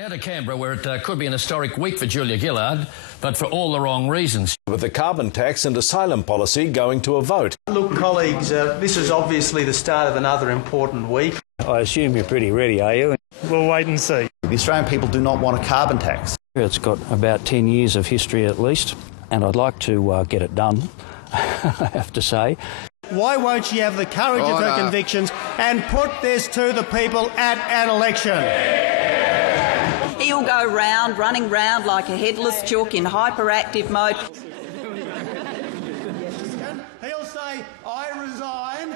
Now to Canberra, where it could be an historic week for Julia Gillard, but for all the wrong reasons. With the carbon tax and asylum policy going to a vote. Look, colleagues, this is obviously the start of another important week. I assume you're pretty ready, are you? We'll wait and see. The Australian people do not want a carbon tax. It's got about 10 years of history at least, and I'd like to get it done, I have to say. Why won't she have the courage of her convictions and put this to the people at an election? He'll go round, running round like a headless chook in hyperactive mode. He'll say, I resign.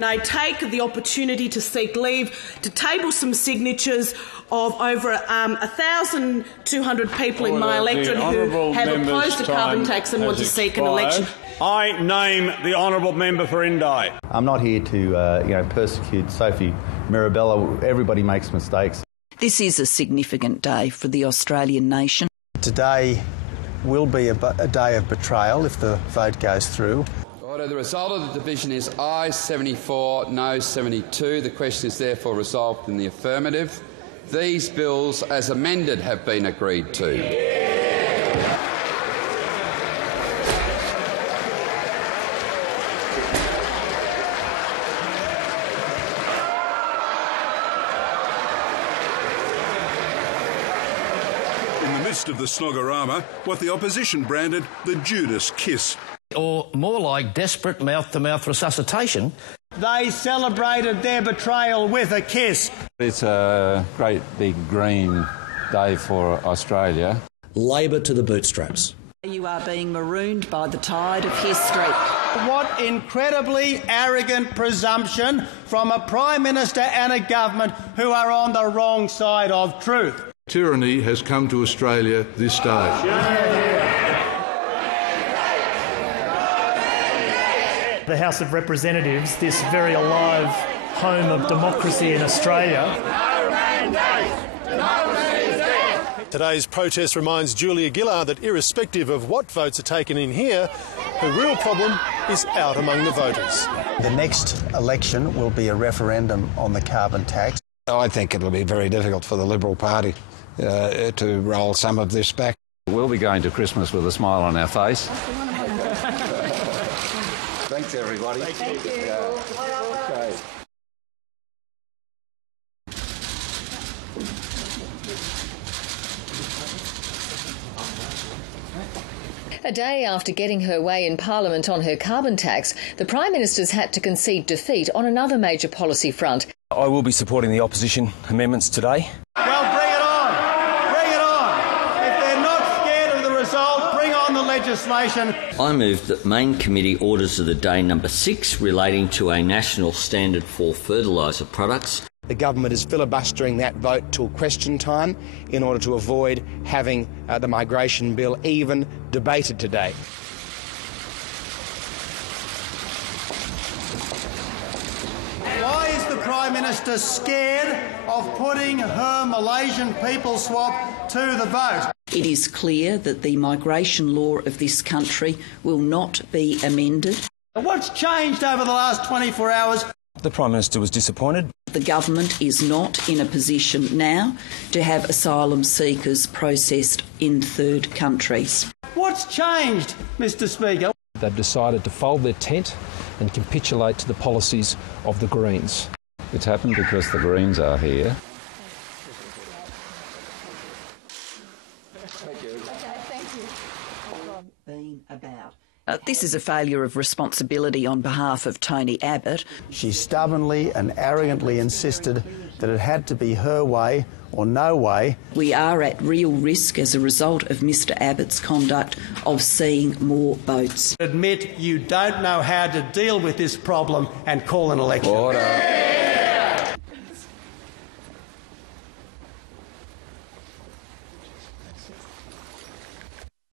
I take the opportunity to seek leave to table some signatures of over 1,200 people in my electorate who have opposed the carbon tax and want to seek an election. I name the honourable member for Indi. I'm not here to, persecute Sophie Mirabella. Everybody makes mistakes. This is a significant day for the Australian nation. Today will be a day of betrayal if the vote goes through. Order. The result of the division is aye 74, no 72. The question is therefore resolved in the affirmative. These bills, as amended, have been agreed to. Of the Slogorama, what the opposition branded the Judas kiss. Or more like desperate mouth-to-mouth resuscitation. They celebrated their betrayal with a kiss. It's a great big green day for Australia. Labor to the bootstraps. You are being marooned by the tide of history. What incredibly arrogant presumption from a Prime Minister and a government who are on the wrong side of truth. Tyranny has come to Australia this day. The House of Representatives, this very alive home of democracy in Australia. Today's protest reminds Julia Gillard that irrespective of what votes are taken in here, her real problem is out among the voters. The next election will be a referendum on the carbon tax. I think it'll be very difficult for the Liberal Party to roll some of this back. We'll be going to Christmas with a smile on our face. Thanks, everybody. Thank you. Okay. A day after getting her way in Parliament on her carbon tax, the Prime Minister's had to concede defeat on another major policy front. I will be supporting the opposition amendments today. Well, bring it on! Bring it on! If they're not scared of the result, bring on the legislation. I move that main committee orders of the day number 6 relating to a national standard for fertiliser products. The government is filibustering that vote till question time in order to avoid having the migration bill even debated today. Why is the Prime Minister scared of putting her Malaysian people swap to the vote? It is clear that the migration law of this country will not be amended. What's changed over the last 24 hours? The Prime Minister was disappointed. The government is not in a position now to have asylum seekers processed in third countries. What's changed, Mr Speaker? They've decided to fold their tent and capitulate to the policies of the Greens. It's happened because the Greens are here. This is a failure of responsibility on behalf of Tony Abbott. She stubbornly and arrogantly insisted that it had to be her way or no way. We are at real risk as a result of Mr Abbott's conduct of seeing more boats. Admit you don't know how to deal with this problem and call an election. Order.